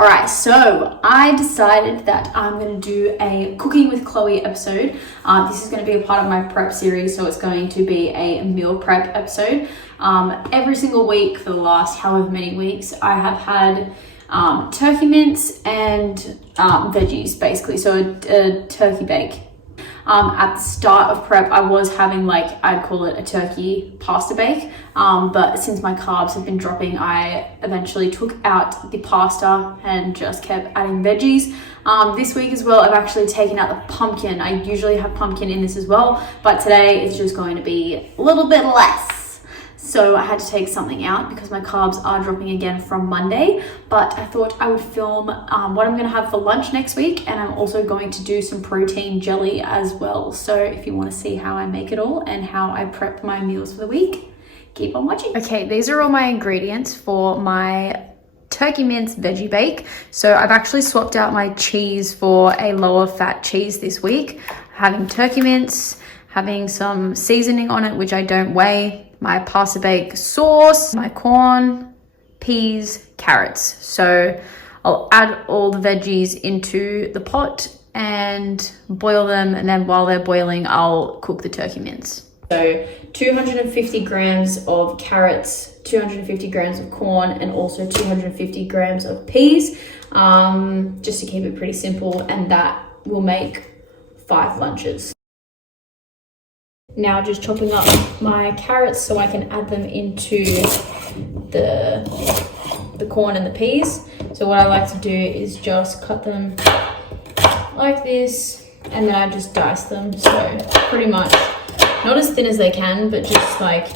All right, so I decided that I'm going to do a cooking with Chloe episode. This is going to be a part of my prep series, so it's going to be a meal prep episode. Every single week for the last however many weeks, I have had turkey mince and veggies, basically, so a turkey bake. At the start of prep, I was having I'd call it a turkey pasta bake, but since my carbs have been dropping, I eventually took out the pasta and just kept adding veggies. This week as well, I've actually taken out the pumpkin. I usually have pumpkin in this as well, but today it's just going to be a little bit less. So I had to take something out because my carbs are dropping again from Monday, but I thought I would film what I'm going to have for lunch next week, and I'm also going to do some protein jelly as well. So if you want to see how I make it all and how I prep my meals for the week, keep on watching. Okay, these are all my ingredients for my turkey mince veggie bake. So I've actually swapped out my cheese for a lower fat cheese this week. Having turkey mince, having some seasoning on it, which I don't weigh, my pasta bake sauce, my corn, peas, carrots. So I'll add all the veggies into the pot and boil them, and then while they're boiling, I'll cook the turkey mince. So 250 grams of carrots, 250 grams of corn, and also 250 grams of peas, just to keep it pretty simple, and that will make 5 lunches. Now just chopping up my carrots so I can add them into the corn and the peas. So what I like to do is just cut them like this, and then I just dice them. So pretty much not as thin as they can, but just like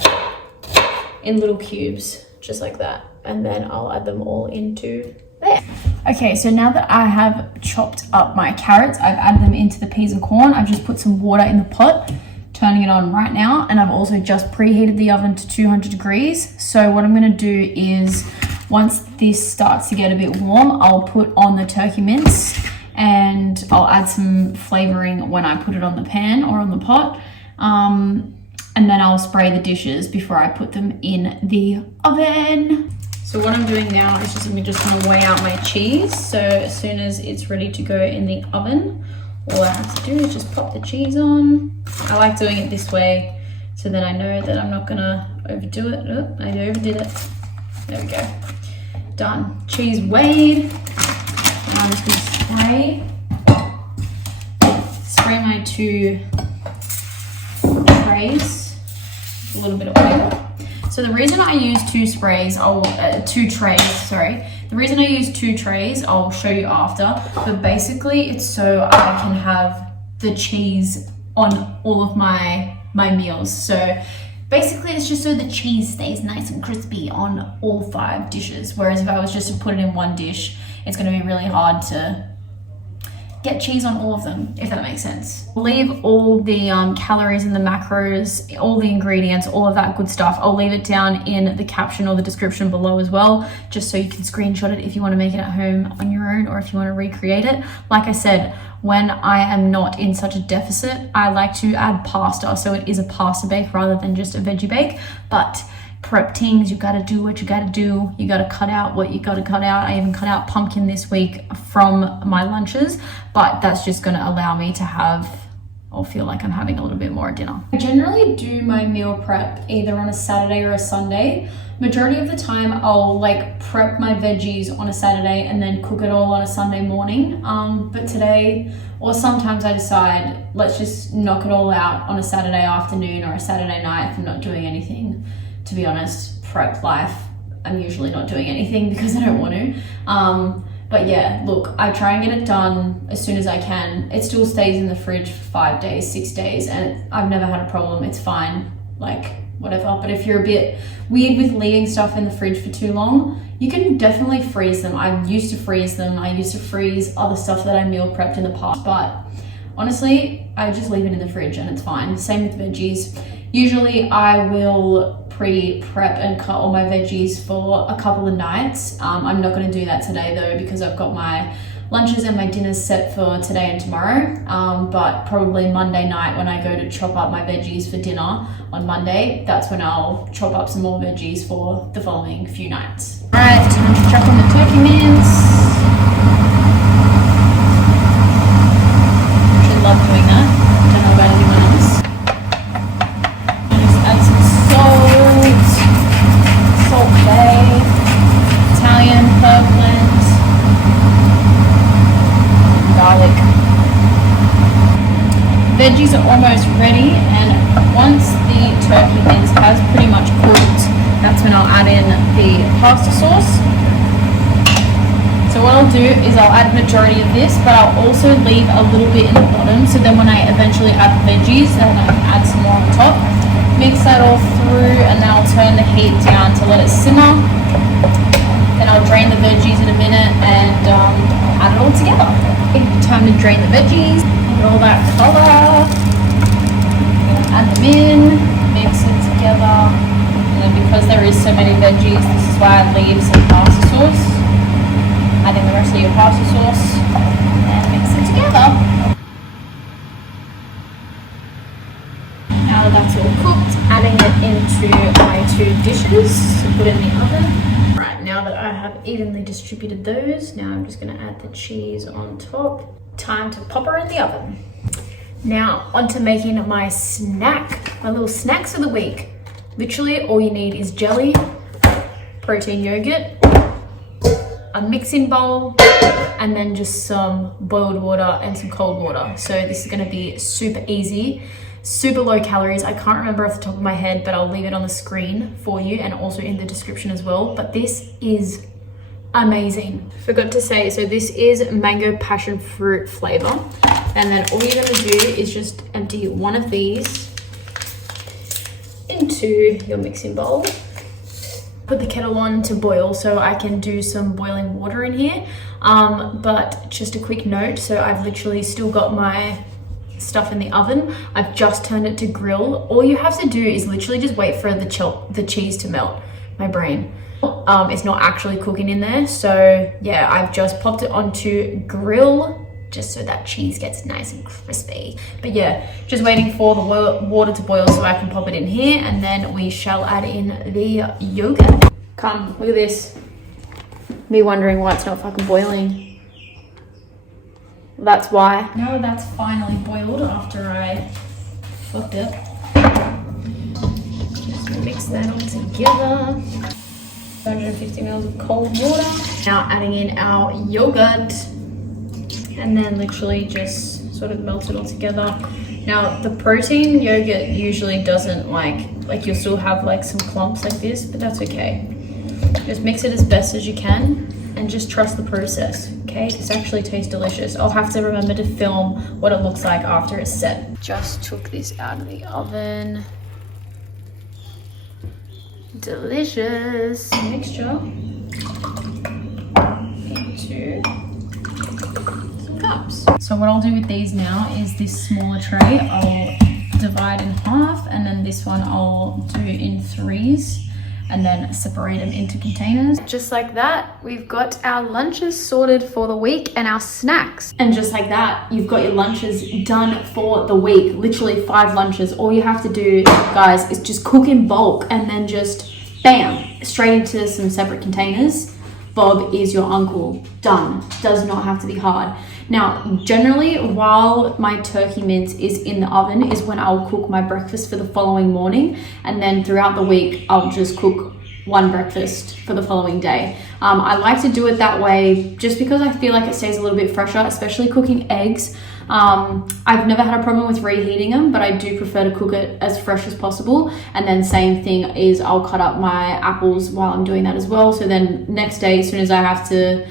in little cubes, just like that. And then I'll add them all into there. Okay, so now that I have chopped up my carrots, I've added them into the peas and corn. I've just put some water in the pot, turning it on right now, and I've also just preheated the oven to 200 degrees. So what I'm going to do is, once this starts to get a bit warm, I'll put on the turkey mince, and I'll add some flavoring when I put it on the pan or on the pot, and then I'll spray the dishes before I put them in the oven. So what I'm doing now is just going to weigh out my cheese. So as soon as it's ready to go in the oven, all I have to do is just pop the cheese on. I like doing it this way, so then I know that I'm not gonna overdo it. Oh, I overdid it. There we go. Done. Cheese weighed. And I'm just gonna spray my 2 trays with a little bit of oil. So the reason I use 2 trays, the reason I use 2 trays, I'll show you after, but basically it's so I can have the cheese on all of my meals. So basically it's just so the cheese stays nice and crispy on all 5 dishes. Whereas if I was just to put it in one dish, it's going to be really hard to get cheese on all of them, if that makes sense. Leave all the calories and the macros, all the ingredients, all of that good stuff. I'll leave it down in the caption or the description below as well, just so you can screenshot it if you want to make it at home on your own, or if you want to recreate it. Like I said, when I am not in such a deficit, I like to add pasta, so it is a pasta bake rather than just a veggie bake. But prep things, you gotta do what you gotta do. You gotta cut out what you gotta cut out. I even cut out pumpkin this week from my lunches, but that's just gonna allow me to have, or feel like I'm having a little bit more at dinner. I generally do my meal prep either on a Saturday or a Sunday. Majority of the time I'll prep my veggies on a Saturday and then cook it all on a Sunday morning. But today, or sometimes I decide, let's just knock it all out on a Saturday afternoon or a Saturday night if I'm not doing anything. To be honest, prep life, I'm usually not doing anything because I don't want to. But yeah, look, I try and get it done as soon as I can. It still stays in the fridge for 5 days, 6 days, and I've never had a problem. It's fine, whatever. But if you're a bit weird with leaving stuff in the fridge for too long, you can definitely freeze them. I used to freeze them. I used to freeze other stuff that I meal prepped in the past, but honestly, I just leave it in the fridge and it's fine. Same with veggies. Usually I will pre-prep and cut all my veggies for a couple of nights. I'm not going to do that today though, because I've got my lunches and my dinners set for today and tomorrow. But probably Monday night when I go to chop up my veggies for dinner on Monday, that's when I'll chop up some more veggies for the following few nights. All right, time to chuck on the turkey mince. veggies are almost ready, and once the turkey mince has pretty much cooked, that's when I'll add in the pasta sauce. So what I'll do is I'll add majority of this, but I'll also leave a little bit in the bottom, so then when I eventually add the veggies, then I can add some more on top. Mix that all through, and then I'll turn the heat down to let it simmer. Then I'll drain the veggies in a minute and add it all together. Time to drain the veggies, get all that colour, add them in, mix it together. And then because there is so many veggies, this is why I leave some pasta sauce. Adding the rest of your pasta sauce and mix it together. Now that's all cooked, adding it into my 2 dishes to put in the oven. Right, now that I have evenly distributed those, now I'm just gonna add the cheese on top. Time to pop her in the oven. Now, onto making my snack, my little snacks of the week. Literally, all you need is jelly, protein yogurt, a mixing bowl, and then just some boiled water and some cold water. So this is gonna be super easy, super low calories. I can't remember off the top of my head, but I'll leave it on the screen for you and also in the description as well. But this is amazing. Forgot to say, so this is mango passion fruit flavor. And then all you're gonna do is just empty one of these into your mixing bowl. Put the kettle on to boil so I can do some boiling water in here. But just a quick note, so I've literally still got my stuff in the oven. I've just turned it to grill. All you have to do is literally just wait for the cheese to melt. My brain. It's not actually cooking in there. So yeah, I've just popped it onto grill just so that cheese gets nice and crispy. But yeah, just waiting for the water to boil so I can pop it in here, and then we shall add in the yogurt. Come, look at this. Me wondering why it's not fucking boiling. That's why. Now that's finally boiled after I fucked it. Just mix that all together. 250 mils of cold water. Now adding in our yogurt, and then literally just sort of melt it all together. Now the protein yogurt usually doesn't like you'll still have like some clumps like this, but that's okay. Just mix it as best as you can and just trust the process, okay? This actually tastes delicious. I'll have to remember to film what it looks like after it's set. Just took this out of the oven. Delicious mixture into some cups. So what I'll do with these now is this smaller tray I'll divide in half, and then this one I'll do in 3s and then separate them into containers. Just like that, we've got our lunches sorted for the week and our snacks. And just like that, you've got your lunches done for the week. Literally 5 lunches. All you have to do, guys, is just cook in bulk and then just bam, straight into some separate containers. Bob is your uncle. Done. Does not have to be hard. Now, generally, while my turkey mince is in the oven is when I'll cook my breakfast for the following morning. And then throughout the week, I'll just cook one breakfast for the following day. I like to do it that way just because I feel like it stays a little bit fresher, especially cooking eggs. I've never had a problem with reheating them, but I do prefer to cook it as fresh as possible. And then same thing is I'll cut up my apples while I'm doing that as well. So then next day, as soon as I have to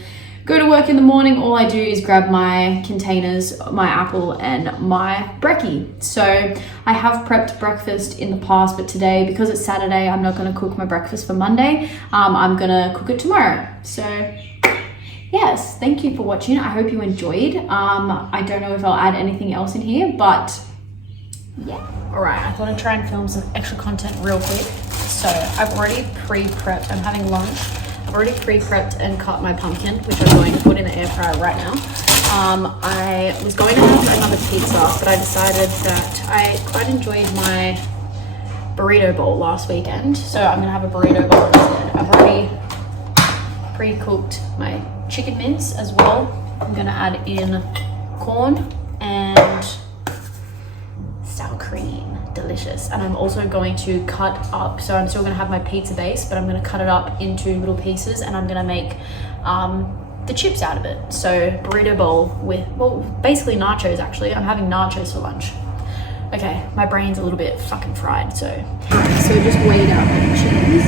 go to work in the morning, all I do is grab my containers, my apple and my brekkie. So I have prepped breakfast in the past, but today, because it's Saturday, I'm not gonna cook my breakfast for Monday. I'm gonna cook it tomorrow. So yes, thank you for watching. I hope you enjoyed. I don't know if I'll add anything else in here, but yeah. All right, I thought I'd try and film some extra content real quick. So I've already pre-prepped, I'm having lunch. I've already pre-prepped and cut my pumpkin, which I'm going to put in the air fryer right now. I was going to have another pizza, but I decided that I quite enjoyed my burrito bowl last weekend. So I'm gonna have a burrito bowl instead. I've already pre-cooked my chicken mince as well. I'm gonna add in corn and sour cream. Delicious. And I'm also going to cut up, so I'm still going to have my pizza base, but I'm going to cut it up into little pieces, and I'm going to make the chips out of it. So burrito bowl with, well, basically nachos. Actually, I'm having nachos for lunch. Okay, my brain's a little bit fucking fried, so. Alright, so just weighed out the cheese.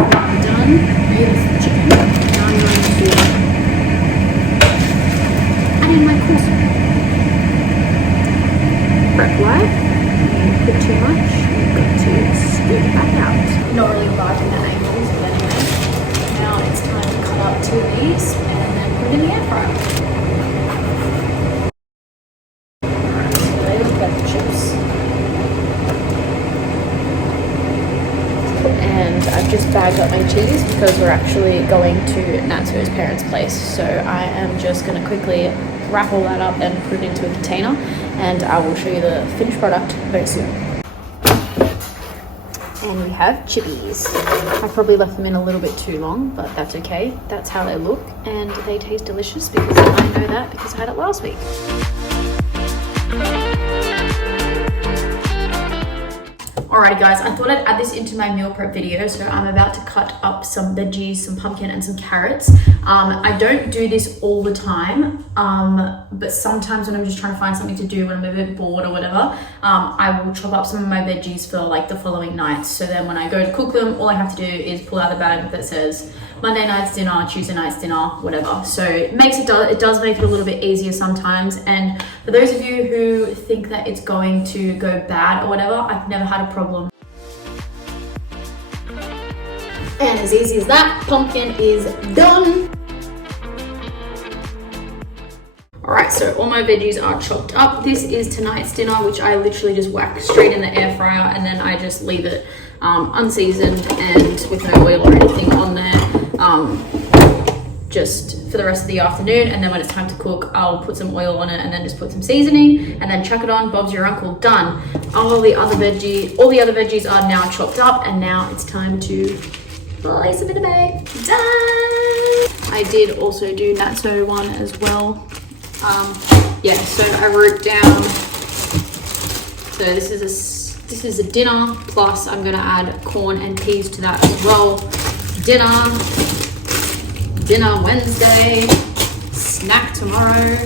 I'm done. Here's the chicken. Now I'm going to add in my course. Prep Lite. Put too much, you've got to scoop it back out. Not really liking the angles, but anyway. Now it's time to cut up 2 of these and then put it in the air fryer. Alright, so there's the chips. And I've just bagged up my cheese because we're actually going to NACHO's parents' place. So I am just going to quickly wrap all that up and put it into a container, and I will show you the finished product very soon. And we have chippies. I probably left them in a little bit too long, but that's okay. That's how they look, and they taste delicious because I know that because I had it last week. Alrighty guys, I thought I'd add this into my meal prep video. So I'm about to cut up some veggies, some pumpkin and some carrots. I don't do this all the time, but sometimes when I'm just trying to find something to do when I'm a bit bored or whatever, I will chop up some of my veggies for like the following night. So then when I go to cook them, all I have to do is pull out the bag that says Monday night's dinner, Tuesday night's dinner, whatever. So it does make it a little bit easier sometimes. And for those of you who think that it's going to go bad or whatever, I've never had a problem. And as easy as that, pumpkin is done. Alright, so all my veggies are chopped up. This is tonight's dinner, which I literally just whack straight in the air fryer, and then I just leave it unseasoned and with no oil or anything on there, just for the rest of the afternoon. And then when it's time to cook, I'll put some oil on it and then just put some seasoning and then chuck it on. Bob's your uncle, done. All the other veggies are now chopped up, and now it's time to place them in the bag. Done! I did also do natto one as well. Yeah, so I wrote down, so this is a dinner, plus I'm gonna add corn and peas to that as well. Dinner Wednesday, snack tomorrow.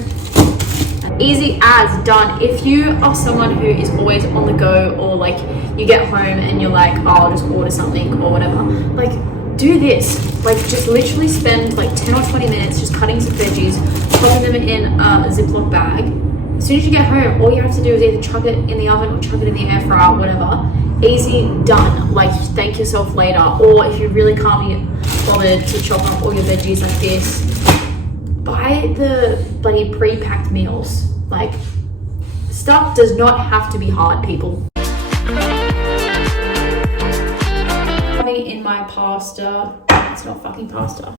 Easy as done. If you are someone who is always on the go, or like you get home and you're like, oh, I'll just order something or whatever, like do this. Like just literally spend like 10 or 20 minutes just cutting some veggies, popping them in a Ziploc bag. As soon as you get home, all you have to do is either chuck it in the oven or chuck it in the air fryer, whatever. Easy, done. Like thank yourself later. Or if you really can't be bothered to chop up all your veggies like this, buy the bloody pre-packed meals. Like, stuff does not have to be hard, people. In my pasta, it's not fucking pasta.